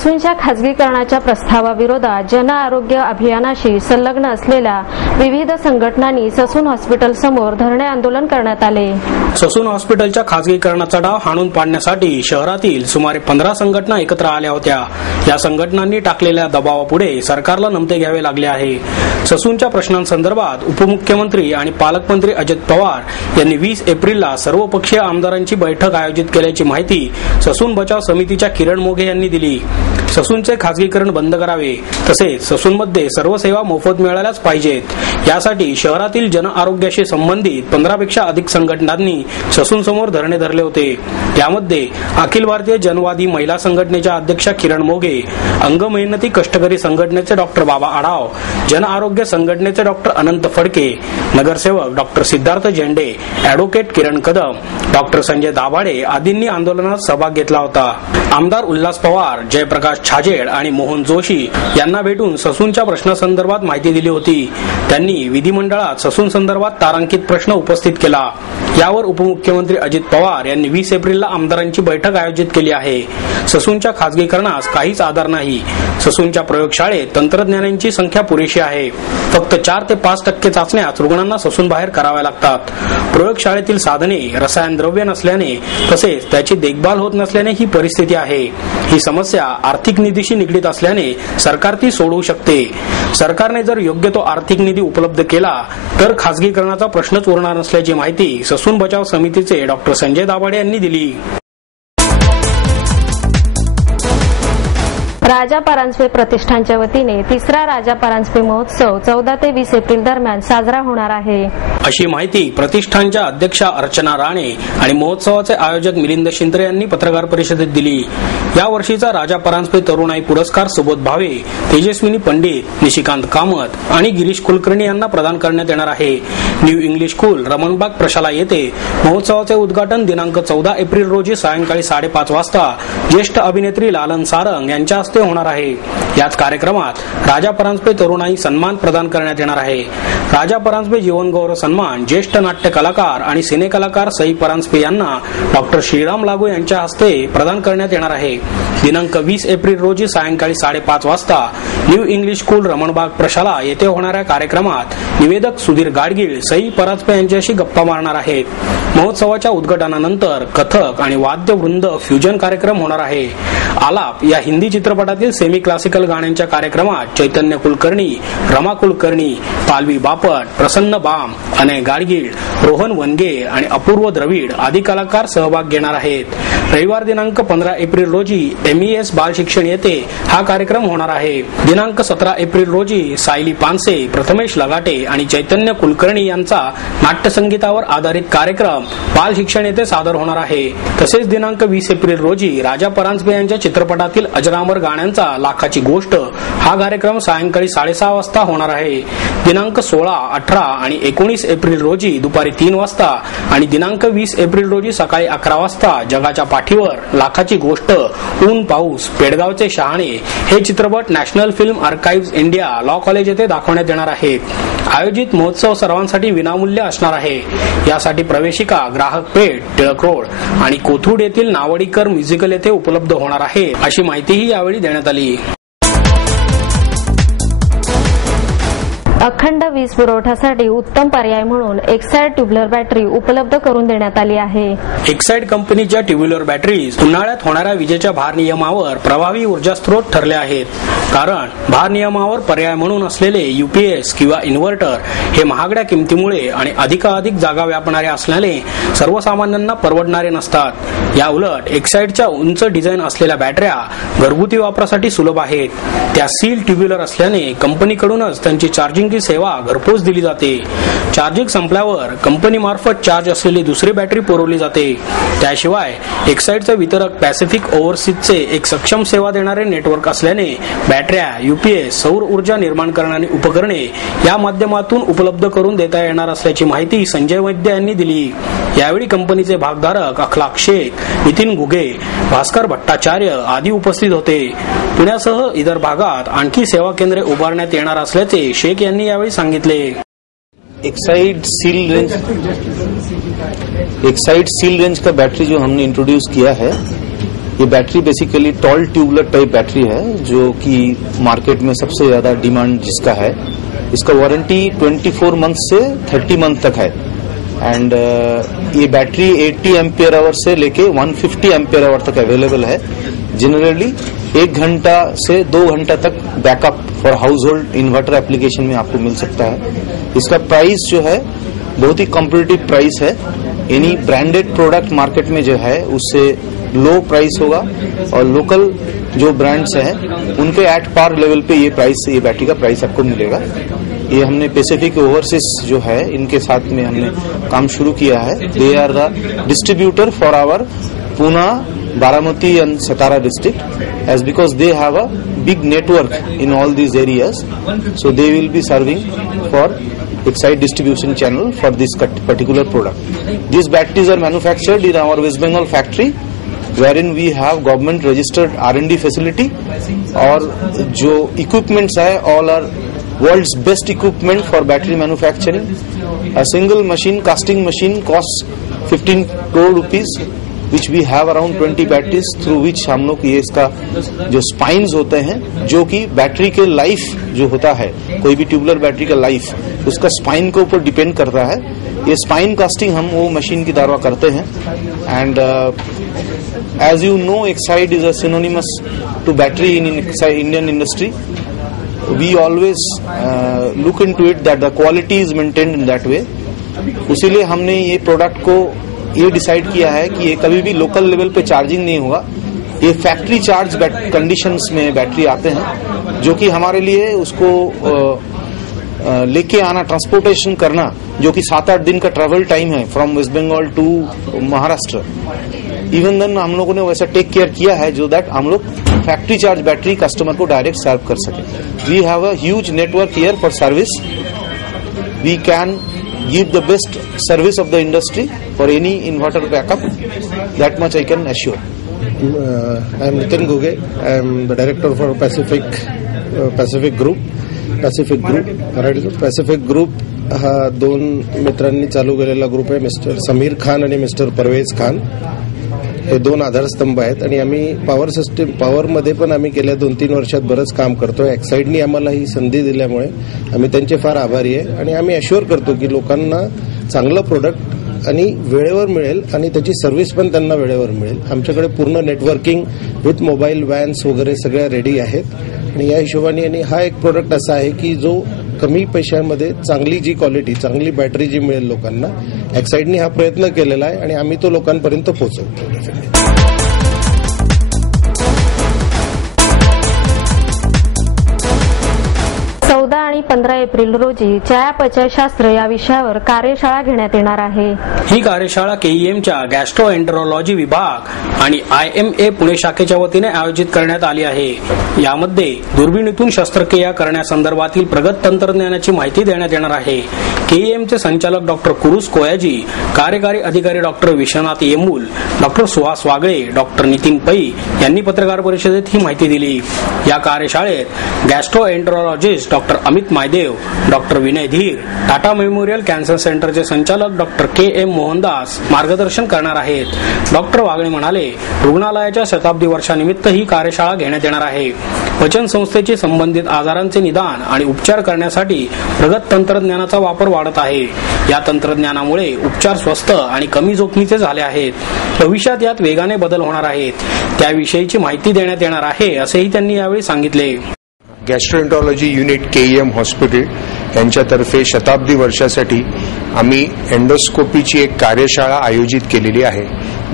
ससूनच्या खासगीकरणाच्या प्रस्तावाविरोधात जन आरोग्य अभियानाशी संलग्न असलेल्या विविध संघटनांनी ससून हॉस्पिटल समोर धरणे आंदोलन करण्यात आले। ससून हॉस्पिटलच्या खासगीकरणाचा डाव हाणून पाडण्यासाठी शहरातील सुमारे 15 संघटना एकत्र आल्या होत्या। या संघटनांनी टाकलेल्या दबावापुढे सरकारला नमते घ्यावे लागले आहे। ससूनच्या प्रश्नांसंदर्भात उपमुख्यमंत्री आणि पालकमंत्री अजित पवार यांनी 20 एप्रिलला सर्वपक्षीय आमदारांची बैठक आयोजित केल्याची माहिती ससून बचाव समितीच्या किरण मोघे यांनी दिली। ससूनचे खासगीकरण बंद करावे, तसेच ससूनमध्ये सर्व सेवा मोफत मिळाल्याच पाहिजेत यासाठी शहरातील जन आरोग्याशी संबंधित 15 पेक्षा अधिक संघटनांनी ससून समोर धरणे धरले होते। यामध्ये अखिल भारतीय जनवादी महिला संघटनेच्या अध्यक्षा किरण मोघे, अंग मेहनती कष्टकरी संघटनेचे डॉक्टर बाबा आढाव, जन आरोग्य संघटनेचे डॉक्टर अनंत फडके, नगरसेवक डॉक्टर सिद्धार्थ झेंडे, ॲडव्होकेट किरण कदम, डॉक्टर संजय दाभाडे आदींनी आंदोलनात सहभाग घेतला होता। आमदार उल्हास पवार, जयप्रकाश छाजेड आणि मोहन जोशी यांना भेटून ससूनच्या प्रश्नासंदर्भात माहिती दिली होती। त्यांनी विधिमंडळात ससून संदर्भात तारांकित प्रश्न उपस्थित केला। यावर उपमुख्यमंत्री अजित पवार यांनी 20 एप्रिलला आमदारांची बैठक आयोजित केली आहे। ससूनच्या खासगीकरणास काहीच आधार नाही। ससूनच्या प्रयोगशाळेत तंत्रज्ञानांची संख्या पुरेशी आहे। फक्त 4 ते 5% चाचण्या रुग्णांना ससून बाहेर कराव्या लागतात। प्रयोगशाळेतील साधने रसायन द्रव्य नसल्याने तसेच त्याची देखभाल होत नसल्याने ही परिस्थिती आहे। ही समस्या आर्थिक निधीशी निगडीत असल्याने सरकार ती सोडवू शकते। सरकारने जर योग्य तो आर्थिक निधी उपलब्ध केला तर खासगीकरणाचा प्रश्नच उरणार नसल्याची माहिती ससून बचाव समितीचे डॉक्टर संजय दाभाडे यांनी दिली। राजा परांजपे प्रतिष्ठानच्या वतीने तिसरा राजा परांजपे महोत्सव 14 ते 20 एप्रिल दरम्यान साजरा होणार आहे, अशी माहिती प्रतिष्ठानच्या अध्यक्षा अर्चना राणे आणि महोत्सवाचे आयोजक मिलिंद शिंत्रे यांनी पत्रकार परिषदेत दिली। या वर्षीचा राजा परांजपे तरुणाई पुरस्कार सुबोध भावे, तेजस्विनी पंडित, निशिकांत कामत आणि गिरीश कुलकर्णी यांना प्रदान करण्यात येणार आहे। न्यू इंग्लिश स्कूल रमणबाग प्रशाला येथे महोत्सवाचे उद्घाटन दिनांक 14 एप्रिल रोजी सायंकाळी 5:30 वाजता ज्येष्ठ अभिनेत्री लालन सारंग यांच्या हस्ते होणार आहे। याच कार्यक्रमात राजा परांजपे तरुणाई सन्मान प्रदान करण्यात येणार आहे। राजा परांजपे जीवनगौरव सन्मान ज्येष्ठ नाट्य कलाकार आणि सिने कलाकार सई परांजपे यांना डॉक्टर श्रीराम लागू यांच्या हस्ते प्रदान करण्यात येणार आहे। दिनांक 20 एप्रिल रोजी सायंकाळी 5:30 वाजता न्यू इंग्लिश स्कूल रमणबाग प्रशाला येथे होणाऱ्या कार्यक्रमात निवेदक सुधीर गाडगीळ सई परांजपे यांच्याशी गप्पा मारणार आहेत। महोत्सवाच्या उद्घाटनानंतर कथक आणि वाद्यवृंद फ्युजन कार्यक्रम होणार आहे। आलाप या हिंदी चित्रपटातील सेमी क्लासिकल गाण्यांच्या कार्यक्रमात चैतन्य कुलकर्णी, रमा कुलकर्णी, पालवी बापट, प्रसन्न बाम, अनय गाडगीळ, रोहन वनगे आणि अपूर्व द्रविड आदी कलाकार सहभाग घेणार आहेत। रविवार दिनांक 15 एप्रिल रोजी MES बाल शिक्षण येथे हा कार्यक्रम होणार आहे। दिनांक 17 एप्रिल रोजी सायली पानसे, प्रथमेश लगाटे आणि चैतन्य कुलकर्णी यांचा नाट्यसंगीतावर आधारित कार्यक्रम बाल शिक्षण येथे सादर होणार आहे। तसेच दिनांक 20 एप्रिल रोजी राजा परांजपे यांच्या चित्रपटातील अजरामर गाण्यांचा लाखाची गोष्ट हा कार्यक्रम सायंकाळी 6:30 वाजता होणार आहे। दिनांक 16, 18 आणि 19 एप्रिल रोजी दुपारी 3 वाजता आणि दिनांक 20 एप्रिल रोजी सकाळी 11 वाजता जगाच्या पाठीवर लाखाची गोष्ट, ऊन पाऊस, पेडगावचे शहाणे हे चित्रपट national film archives India law college येथे दाखवण्यात येणार आहेत। आयोजित महोत्सव सर्वांसाठी विनामूल्य असणार आहे। यासाठी प्रवेशिका ग्राहक पेठ, टिळक रोड आणि कोथरूड येथील नावडीकर म्युझिकल येथे उपलब्ध होणार आहे, अशी माहितीही यावेळी देण्यात आली। अखंड वीज पुरवठ्यासाठी उत्तम पर्याय म्हणून एक्साइड ट्यूबलर बॅटरी उपलब्ध करून देण्यात आली आहे। एक्साइड कंपनीच्या ट्यूबलर बॅटरीज उन्हाळ्यात होणाऱ्या विजेच्या भारनियमावर प्रभावी ऊर्जा स्रोत ठरले आहेत। कारण भारनियमावर पर्याय म्हणून असलेले UPS किंवा इन्व्हर्टर हे महागड्या किमतीमुळे आणि अधिकाधिक जागा व्यापणारे असल्याने सर्वसामान्यांना परवडणारे नसतात। या उलट एक्साइडच्या उंच डिझाईन असलेल्या बॅटऱ्या घरगुती वापरासाठी सुलभ आहेत। त्या सील ट्यूबुलर असल्याने कंपनीकडूनच त्यांची चार्जिंग सेवा घरपोच दिली जाते। चार्जिंग संपल्यावर कंपनी मार्फत चार्ज असलेली दुसरी बॅटरी पुरवली जाते। त्याशिवाय एक्साइडचे वितरक पॅसिफिक ओव्हरसीजचे एक सक्षम सेवा देणारे नेटवर्क असल्याने बॅटऱ्या, UPS, सौर ऊर्जा निर्माण करणारी उपकरणे या माध्यमातून उपलब्ध करून देता येणार असल्याची माहिती संजय वैद्य यांनी दिली। यावेळी कंपनीचे भागधारक अखलाक शेख, नितीन घुगे, भास्कर भट्टाचार्य आदी उपस्थित होते। पुण्यासह इतर भागात आणखी सेवा केंद्रे उभारण्यात येणार असल्याचे शेख यांनी यावेळी सांगितले। एक्साइड सील रेंज का बैटरी जो हमने इंट्रोड्यूस किया है ये battery basically tall tubular type battery है जो कि मार्केट में सबसे ज्यादा डिमांड जिसका है। इसका वारंटी 24 मंथ से 30 मंथ तक है एंड ये बैटरी 80 एम्पियर आवर से लेके 150 एम्पियर आवर तक अवेलेबल है। जनरली 1 घंटा से 2 घंटा तक backup for house hold inverter application में आपको मिल सकता है। इसका प्राइस जो है बहुत ही कॉम्पिटिटिव प्राइस है। एनी ब्रांडेड प्रोडक्ट मार्केट में जो है उससे लो प्राइस होगा और लोकल जो ब्रांड्स हैं उनके एट पार लेवल पे ये बैटरी का प्राइस आपको मिलेगा। ये हमने पैसिफिक ओवरसीज जो है इनके साथ में हमने काम शुरू किया है। They are the distributor for our Poona, Baramati and Satara district as because they have a big network in all these areas, so they will be serving for Exide distribution channel for this particular product. These batteries are manufactured in our West Bengal factory, wherein we have government registered R&D facility. और जो equipments है all are world's best equipment for battery manufacturing. A single machine, casting machine, costs 15 crore rupees, which we have around 20 batteries through which हम लोग ये इसका जो spines होते हैं जो कि बैटरी के लाइफ जो होता है, कोई भी ट्यूबुलर बैटरी का लाइफ उसका स्पाइन के ऊपर डिपेंड करता है। ये स्पाइन कास्टिंग हम वो मशीन की द्वारा करते हैं and as you know Exide is a synonymous to battery in Indian industry. We always look into it that the quality is maintained in that way. इसीलिए हमने ये प्रोडक्ट को ये डिसाइड किया है कि ये कभी भी लोकल लेवल पे charging नहीं होगा। ये फैक्ट्री चार्ज कंडीशंस में बैटरी आते हैं जो कि हमारे लिए उसको लेके आना, ट्रांसपोर्टेशन करना, जो कि 7-8 दिन का ट्रैवल टाइम है from West Bengal to Maharashtra. Even then हम लोगों ने वैसा टेक केयर किया है जो दैट हम लोग फैक्ट्री चार्ज बैटरी कस्टमर को डायरेक्ट सर्व कर सके। We have a huge network here for service. We can give the best service of the industry for any inverter backup. That much I can assure. I am Nitin Guge. I am the director for Pacific Group. Pacific Group हा 2 मित्रांनी चालू केलेला group आहे। Mister Sameer Khan आणि mister Pervez Khan हे 2 आधारस्तंभ आहेत आणि आम्ही पॉवरमध्ये पण आम्ही गेल्या 2-3 वर्षात बरंच काम करतोय। एक्साइडनी आम्हाला ही संधी दिल्यामुळे आम्ही त्यांचे फार आभारी आहे आणि आम्ही अश्युअर करतो की लोकांना चांगलं प्रोडक्ट आणि वेळेवर मिळेल आणि त्याची सर्व्हिस पण त्यांना वेळेवर मिळेल। आमच्याकडे पूर्ण नेटवर्किंग विथ मोबाईल व्हॅन्स वगैरे सगळ्या रेडी आहेत आणि या हिशोबाने आणि हा एक प्रोडक्ट असा आहे की जो कमी पैशांमध्ये चांगली जी क्वालिटी, चांगली बॅटरी जी मिळेल लोकांना, एक्साइडनी हा प्रयत्न केलेला आहे आणि आम्ही तो लोकांपर्यंत पोहोचवतो। 14 आणि 15 एप्रिल रोजी चयापचयशास्त्र या विषयावर कार्यशाळा घेण्यात येणार आहे। ही कार्यशाळा केईएमच्या गॅस्ट्रोएंटरोलॉजी विभाग आणि IMA पुणे शाखेच्या वतीने आयोजित करण्यात आली आहे। यामध्ये दुर्बिणीतून शस्त्रक्रिया करण्यासंदर्भातील प्रगत तंत्रज्ञानाची माहिती देण्यात येणार आहे। केईएमचे संचालक डॉक्टर कुरुस कोयाजी, कार्यकारी अधिकारी doctor Vishwanath Yemul, doctor Suhas Wagle, doctor Nitin Pai यांनी पत्रकार परिषदेत ही माहिती दिली। या कार्यशाळेत gastroenterologist doctor Amit Maydeo, doctor Vinay Dhir, Tata memorial cancer सेंटरचे संचालक डॉक्टर KM मोहनदास मार्गदर्शन करणार आहेत। डॉक्टर वागळे म्हणाले, रुग्णालयाच्या शताब्दी वर्षानिमित्त ही कार्यशाळा घेण्यात येणार आहे। पचन संस्थेशी संबंधित आजारांचे निदान आणि उपचार करण्यासाठी प्रगत तंत्रज्ञानाचा वापर वाढत आहे। या तंत्रज्ञानामुळे उपचार स्वस्त आणि कमी जोखमीचे झाले आहेत। भविष्यात यात वेगाने बदल होणार आहेत, त्याविषयीची माहिती देण्यात येणार आहे असेही त्यांनी यावेळी सांगितले। गॅस्ट्रोएंटरोलॉजी युनिट KEM हॉस्पिटल यांच्यातर्फे शताब्दी वर्षासाठी आम्ही एंडोस्कोपीची एक कार्यशाळा आयोजित केलेली आहे।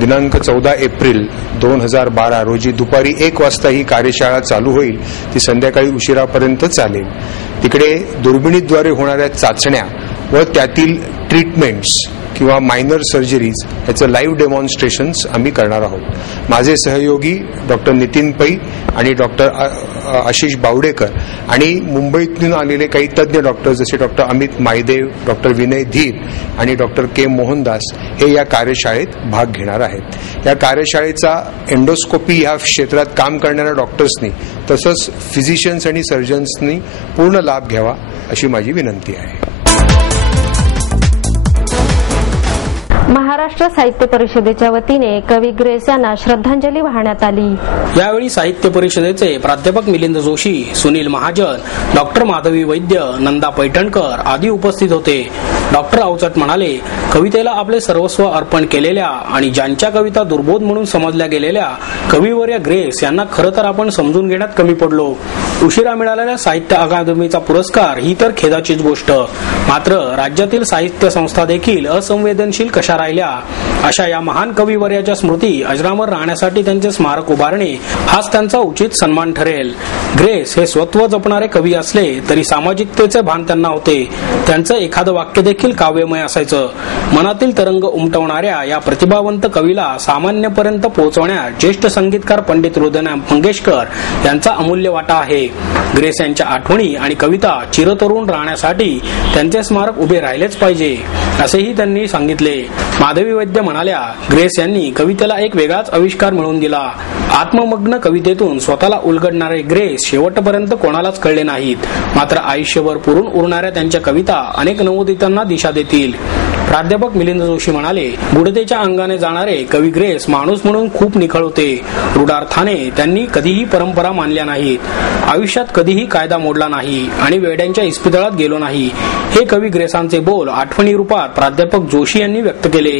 दिनांक 14 एप्रिल 2012 रोजी दुपारी 1 वाजता ही कार्यशाळा चालू होईल, ती संध्याकाळी उशिरापर्यंत चालेल। तिकडे दुर्बिणीद्वारे होणाऱ्या चाचण्या व त्यातील ट्रीटमेंट्स किंवा मायनर सर्जरीज याचं लाईव्ह डेमॉन्स्ट्रेशन्स आम्ही करणार आहोत। माझे सहयोगी डॉक्टर नितीन पै आणि डॉक्टर आशिष बावडेकर आणि मुंबईतून आलेले काही तज्ज्ञ डॉक्टर जसे डॉक्टर अमित मायदेव, डॉक्टर विनय धीर आणि डॉक्टर KM मोहनदास हे या कार्यशाळेत भाग घेणार आहेत। या कार्यशाळेचा एंडोस्कोपी या क्षेत्रात काम करणाऱ्या डॉक्टर्सनी तसंच फिजिशियन्स आणि सर्जन्सनी पूर्ण लाभ घ्यावा अशी माझी विनंती आहे। महाराष्ट्र साहित्य परिषदेच्या वतीने कवी ग्रेस यांना श्रद्धांजली वाहण्यात आली। यावेळी साहित्य परिषदेचे प्राध्यापक मिलिंद जोशी, सुनील महाजन, डॉक्टर माधवी वैद्य, नंदा पैठणकर आदी उपस्थित होते। डॉक्टर अवचट म्हणाले, कवितेला आपले सर्वस्व अर्पण केलेल्या आणि ज्यांच्या कविता दुर्बोध म्हणून समजल्या गेलेल्या कविवर्य ग्रेस यांना खरं तर आपण समजून घेण्यात कमी पडलो। उशिरा मिळालेल्या साहित्य अकादमीचा पुरस्कार ही तर खेदाचीच गोष्ट, मात्र राज्यातील साहित्य संस्था देखील असंवेदनशील कशा राहिल्या? अशा या महान कविवर्याच्या स्मृती अजरामर राहण्यासाठी त्यांचे स्मारक उभारणे हाच त्यांचा उचित सन्मान ठरेल। ग्रेस हे स्वत्व जपणारे कवी असले तरी सामाजिकतेचे भान त्यांना होते। त्यांचं एखादं वाक्य देखील काव्यमय असायचं। मनातील तरंग उमटवणाऱ्या या प्रतिभावंत कवीला सामान्यपर्यंत पोहोचवण्यात ज्येष्ठ संगीतकार पंडित हृदय मंगेशकर यांचा अमूल्य वाटा आहे। ग्रेस यांच्या आठवणी आणि कविता चिरतरुण राहण्यासाठी त्यांचे स्मारक उभे राहिलेच पाहिजे, असेही त्यांनी सांगितले। माधवी वैद्य म्हणाल्या, ग्रेस यांनी कवितेला एक वेगळाच आविष्कार मिळवून दिला। आत्ममग्न कवितेतून स्वतःला उलगडणारे ग्रेस शेवटपर्यंत कोणालाच कळले नाहीत, मात्र आयुष्यभर पुरून उरणाऱ्या त्यांच्या कविता अनेक नवोदितांना दिशा देतील। प्राध्यापक मिलिंद जोशी म्हणाले, गुढतेच्या अंगाने जाणारे कवी ग्रेस माणूस म्हणून खूप निखळ होते। रूढार्थाने त्यांनी कधीही परंपरा मानल्या नाहीत, आयुष्यात कधीही कायदा मोडला नाही आणि वेड्यांच्या इस्पितळात गेलो नाही। हे कवी ग्रेसांचे बोल आठवणी रूपात प्राध्यापक जोशी यांनी व्यक्त केले।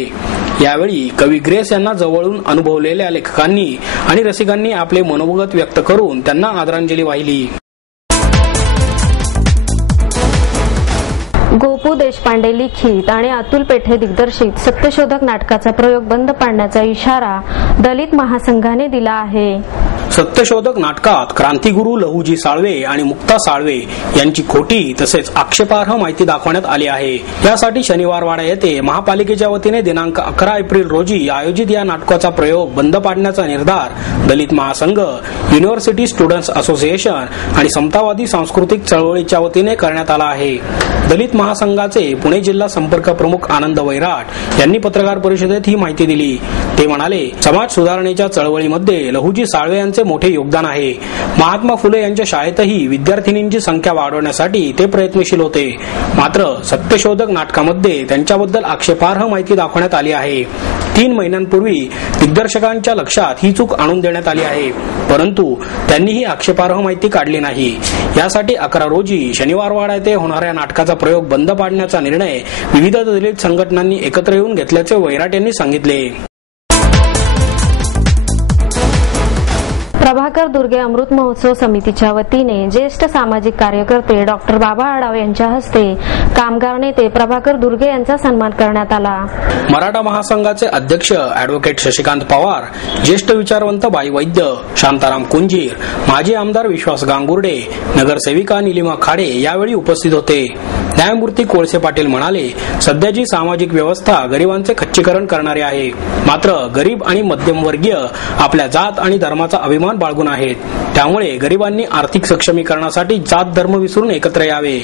यावेळी कवी ग्रेस यांना जवळून अनुभवलेल्या लेखकांनी आणि रसिकांनी आपले मनोगत व्यक्त करून त्यांना आदरांजली वाहिली। गोपू देशपांडे लिखित आणि अतुल पेठे दिग्दर्शित सत्यशोधक नाटकाचा प्रयोग बंद पाडण्याचा इशारा दलित महासंघाने दिला आहे। सत्यशोधक नाटकात क्रांतिगुरू लहुजी साळवे आणि मुक्ता साळवे यांची खोटी तसेच आक्षेपार्ह माहिती दाखवण्यात आली आहे। यासाठी शनिवारवाडा येथे महापालिकेच्या वतीने दिनांक 11 एप्रिल रोजी आयोजित या नाटकाचा प्रयोग बंद पाडण्याचा निर्धार दलित महासंघ, युनिव्हर्सिटी स्टुडंट्स असोसिएशन आणि समतावादी सांस्कृतिक चळवळीच्या वतीने करण्यात आला आहे। दलित महासंघाचे पुणे जिल्हा संपर्क प्रमुख आनंद वैराट यांनी पत्रकार परिषदेत ही माहिती दिली। ते म्हणाले, समाज सुधारणेच्या चळवळीमध्ये लहुजी साळवे यांचे मोठे योगदान आहे। महात्मा फुले यांच्या शाळेतही विद्यार्थिनींची संख्या वाढवण्यासाठी ते प्रयत्नशील होते, मात्र सत्यशोधक नाटकामध्ये त्यांच्याबद्दल आक्षेपार्ह माहिती दाखवण्यात आली आहे। 3 महिन्यांपूर्वी दिग्दर्शकांच्या लक्षात ही चूक आणून देण्यात आली आहे, परंतु त्यांनी ही आक्षेपार्ह माहिती काढली नाही। यासाठी 11 रोजी शनिवारवाडा येथे होणाऱ्या नाटकाचा प्रयोग बंद पाडण्याचा निर्णय विविध दलित संघटनांनी एकत्र येऊन घेतल्याचे वैराट यांनी सांगितले। प्रभाकर दुर्गे अमृत महोत्सव समितीच्या वतीने ज्येष्ठ सामाजिक कार्यकर्ते डॉक्टर बाबा आढाव यांच्या हस्ते कामगार नेते प्रभाकर दुर्गे यांचा सन्मान करण्यात आला। मराठा महासंघाचे अध्यक्ष ॲडव्होकेट शशिकांत पवार, ज्येष्ठ विचारवंत बाई वैद्य, शांताराम कुंजीर, माजी आमदार विश्वास गांगुर्डे, नगरसेविका निलिमा खाडे यावेळी उपस्थित होते। न्यायमूर्ती कोळसे पाटील म्हणाले, सध्याची सामाजिक व्यवस्था गरिबांचे खच्चीकरण करणारी आहे, मात्र गरीब आणि मध्यमवर्गीय आपल्या जात आणि धर्माचा अभिमान बाळगून आहेत। त्यामुळे गरिबांनी आर्थिक सक्षमीकरणासाठी जात धर्म विसरून एकत्र यावे।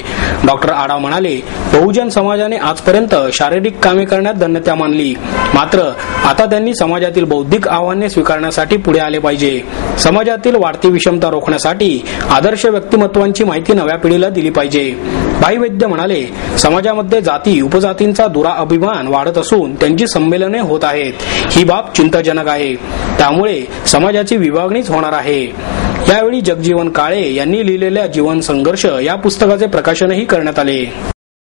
डॉक्टर आढाव म्हणाले, बहुजन समाजाने आजपर्यंत शारीरिक कामे करण्यात धन्यता मानली, मात्र आता त्यांनी समाजातील बौद्धिक आव्हाने स्वीकारण्यासाठी पुढे आले पाहिजे। समाजातील वाढती विषमता रोखण्यासाठी आदर्श व्यक्तिमत्वांची माहिती नव्या पिढीला दिली पाहिजे। बाई वैद्य म्हणाले, समाजामध्ये जाती उपजातींचा दुरा अभिमान वाढत असून त्यांची संमेलने होत आहेत, ही बाब चिंताजनक आहे। त्यामुळे समाजाची विभागणीच होणार आहे। यावेळी जगजीवन काळे यांनी लिहिलेल्या जीवन संघर्ष या पुस्तकाचे प्रकाशनही करण्यात आले।